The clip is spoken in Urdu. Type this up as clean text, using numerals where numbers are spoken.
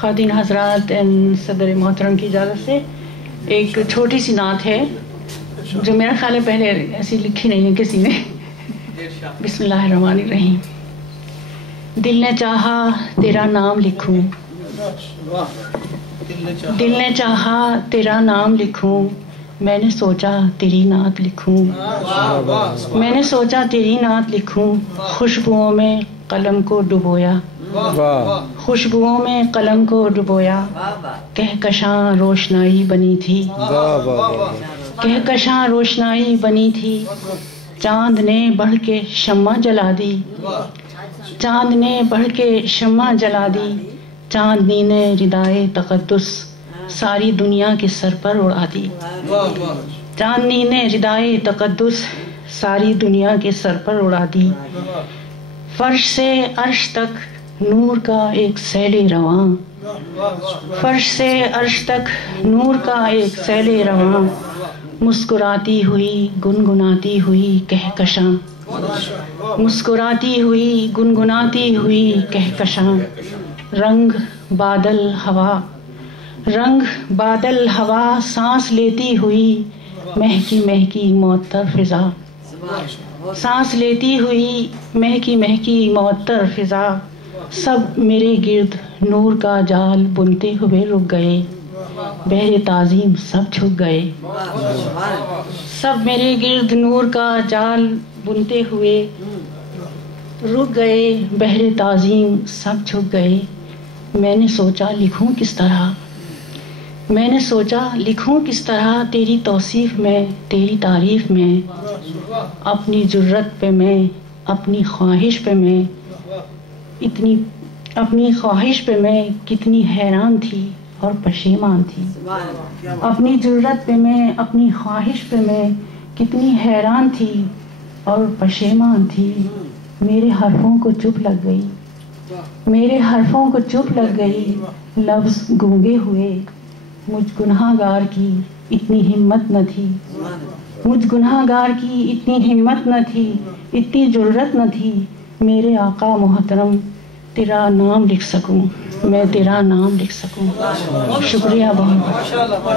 خواتین حضرات صدر محترم کی اجازت سے ایک چھوٹی سی نعت ہے جو میرا خیال ہے پہلے ایسی لکھی نہیں ہے کسی نے. بسم اللہ الرحمن الرحیم. دل نے چاہا تیرا نام لکھوں، دل نے چاہا تیرا نام لکھوں، میں نے سوچا تیری نعت لکھوں، میں نے سوچا تیری نعت لکھوں. خوشبوؤں میں قلم کو ڈبویا، خوشبوؤں میں قلم کو ڈبویا. کہکشاں روشنائی بنی تھی، کہکشاں روشنائی بنی تھی. چاند نے بڑھ کے شمع جلا دی، چاند نے بڑھ کے شمع جلا دی. چاندنی نے ردائے تقدس ساری دنیا کے سر پر اڑا دی. چاندنی نے ردائے تقدس ساری دنیا کے سر پر اڑا دی. فرش سے عرش تک نور کا ایک سیل رواں، فرش سے عرش تک نور کا ایک سیل رواں. مسکراتی ہوئی گنگناتی ہوئی کہکشاں، مسکراتی ہوئی گنگناتی ہوئی کہکشاں. رنگ بادل ہوا، رنگ بادل ہوا سانس لیتی ہوئی مہکی مہکی معطر فضا، سانس لیتی ہوئی مہکی مہکی معطر فضا. سب میرے گرد نور کا جال بنتے ہوئے رک گئے، بہر تعظیم سب جھک گئے. سب میرے گرد نور کا جال بنتے ہوئے رک گئے، بہر تعظیم سب جھک گئے. میں نے سوچا لکھوں کس طرح، میں نے سوچا لکھوں کس طرح تیری توصیف میں، تیری تعریف میں. اپنی جرت پہ میں، اپنی خواہش پہ میں، اپنی خواہش پہ میں کتنی حیران تھی اور پشیمان تھی. اپنی جرت پہ میں، اپنی خواہش پہ میں کتنی حیران تھی اور پشیمان تھی. میرے حرفوں کو چپ لگ گئی، میرے حرفوں کو چپ لگ گئی. لفظ گونگے ہوئے، مجھ گناہ گار کی اتنی ہمت نہ تھی، مجھ گناہ گار کی اتنی ہمت نہ تھی، اتنی جرت نہ تھی. میرے آقا محترم تیرا نام لکھ سکوں، میں تیرا نام لکھ سکوں. شکریہ بہت.